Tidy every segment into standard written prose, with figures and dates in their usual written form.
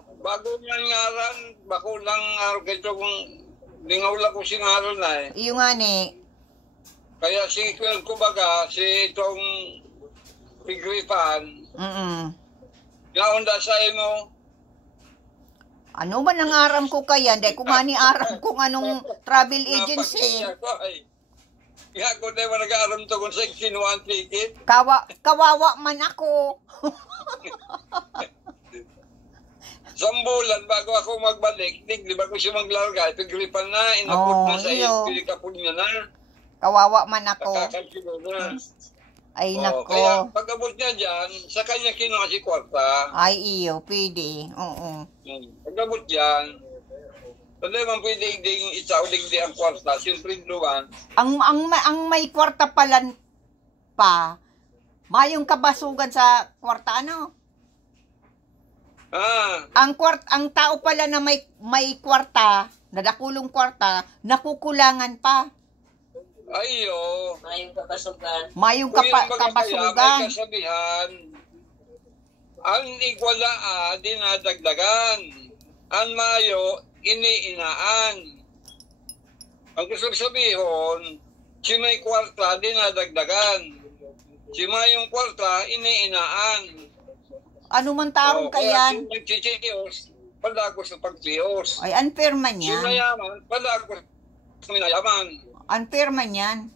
Bago nga ngaran, bako lang ganito kung lingaw lang ko si ngaran na eh. Iyo nga ni. Kaya si kumbaga, si itong Pigripan, naunda sa imo. Ano ba nang aram ko kaya? Hindi ko nga ni aram kung anong travel agency. Nga ko na mo nag-aaram to kung sa kinuha ang ticket. Kawawa man ako. Sambulan bago ako magbalik, di ba ko siya maglarga, Pigripan na, inabot na sa iyo, pilikapon niya na. Kawawa man ako. Nakakasino na. Ay, nako. Kaya pag-abot niya dyan, sa kanya kinuha si kwarta. Ay, iyo, pwede. Oo. Pag-abot dyan, hindi man pwede ding isauding di ang kwarta, siyempre doon. Ang may kwarta pala pa, mayong kabasugan sa kwarta, ano? Ang tao pala na may kwarta, nadakulong kwarta, nakukulangan pa. Ayo. Mayong kabasugan. Mayong kabasugan. May kasabihan, ang igwala dinadagdagan, ang mayo iniinaan. Ang gusto sabihin, si may kwarta dinadagdagan, si mayong kwarta iniinaan. Ano man tarong kayan? Kaya nagchichiyos, palagos sa pagchiyos. Ay, unfair man yan. Si mayaman, palagos sa minayaman. Unfair man yan.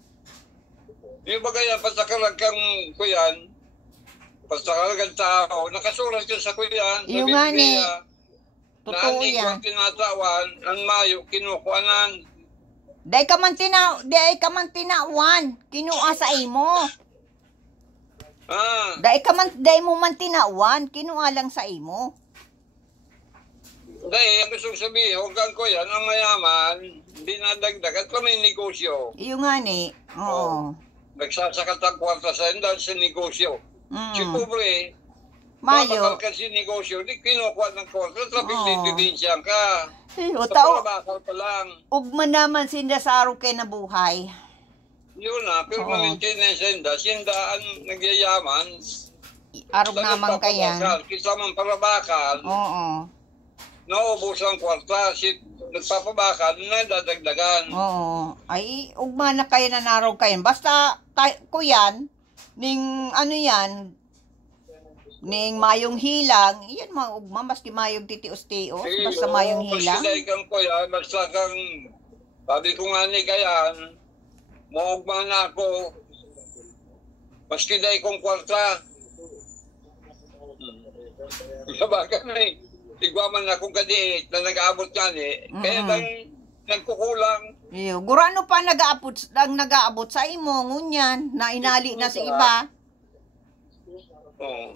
Yung bagay yan, pasakalagang kuyan, pasakalagang tao, nakasulat yan sa kuyan. Yung nga ni, totoo yan. Na ang tinatawan, ang mayo, kinukuanan. Dahil ka man tinawan, kinuha sa imo. Dahil mo man tinawan, kinuha lang sa imo. Dahil, ang gusto sabihin, hanggang ko yan, ang mayaman, dinadagdag at may negosyo. Iyo nga ni, oo. Nagsasakat ang kwarta sa dahil sa negosyo. Si pobre, mayo. mabakal ka si negosyo, di kinukuha ng kwarta, traffic litigation ka. Iyo, tao. Bakal pa lang. Ugma naman sindasaro kay nabuhay. Yun na, pero maintenance sindaan nagyayaman. Arog naman kaya. Kisa man para bakal. Oo. Naubos ang kwarta, nagpapabakal, nadadagdagan. Oo. Ay, ugma na kayo na narog kayo. Basta, kuyan, ning ano yan, ning mayong hilang, yan mga ugma, maski mayong titios-tios, basta mayong hilang. Basta kang kuyan, basta kang, sabi ko nga ni kayan, maugma na ako, maski dahil kong kwarta. Sabaga na eh. Tigwaman na akong kadiit na nag-aabot yan eh. Kaya nagkukulang. Iyo, gurano pa nag-aabot sa imo, ngunyan, na inali na sa iba.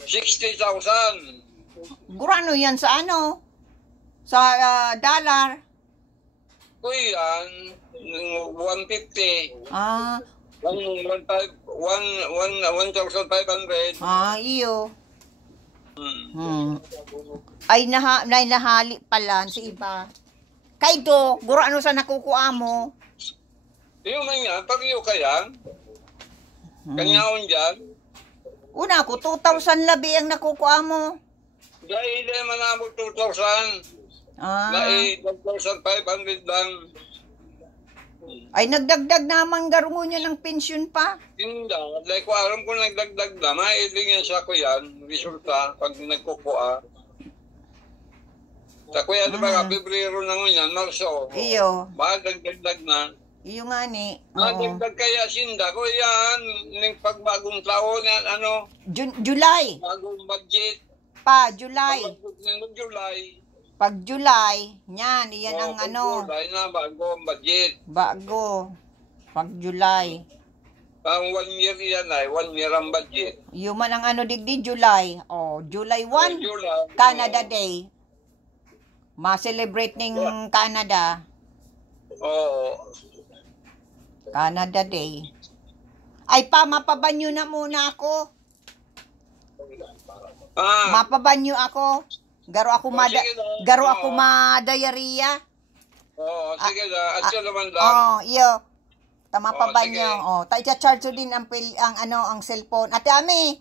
60,000. Gurano yan sa ano? Sa dollar? Kuyan, 150. 1,500. Iyo. Ay nahali pala si iba. Kay do, guro ano sa nakukuha mo? Yung man yan, pag iyo kaya, kanyaon dyan. Una ko, 2,000 labi ang nakukuha mo. Dahil naman ako 2,000. Dahil 1,500 lang. Ay, nagdagdag naman garungo niya ng pensyon pa. Hindi. Dahil ko alam ko nagdagdag na. Mailingin sa ko yan. Resulta pag nagkukuha. Sa kuya, diba ka, Pebrero na ngunyan, Marso. Iyo. Dagdag na. Iyo nga ni. Dagdag kaya sinda ko yan. Ng pagbagong taon yan, ano? July. Bagong budget. July. July. Pag July, yan, iyan ang ano. July na, bago ang budget. Bago. Pag July. Ang 1 year yan ay, 1 year ang budget. Yung man ang ano digdi, July. July 1, July, Canada Day. Ma-celebrate ning Canada. Canada Day. Ay pa, mapabanyo na muna ako. Mapabanyo ako. Garo ako ma-diarrhea. Sige na. Asya naman lang. Iyo. Tama pa ba niyo? Ta-charge din ang cellphone. Ate Ami.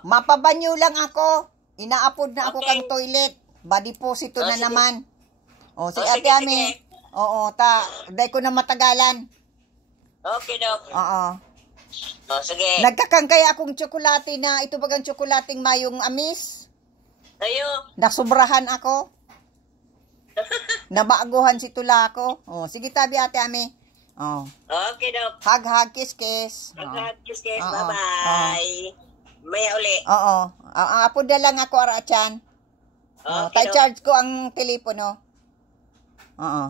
Mapabanyo lang ako. Inaapod na ako kang toilet. Ba-deposito na sige. naman. O, si O, Ate sige, Ami. Oo, dahil ko na matagalan. Okay, Dok. Oo. O, sige. Nagkakangkay akong tsokolate na, ito bagang tsokolating mayong amis. Ayo. Nasubrahan ako. Nabaaguhan si tula ko. O, sige tabi Ate Ami. O. Okay, Dok. Hug, kiss. Oo. Kiss. Oo. Bye-bye. Maya uli. Oo. Apo na lang ako, Arachan. Okay, Tay Dok. charge ko ang telepono. Oo.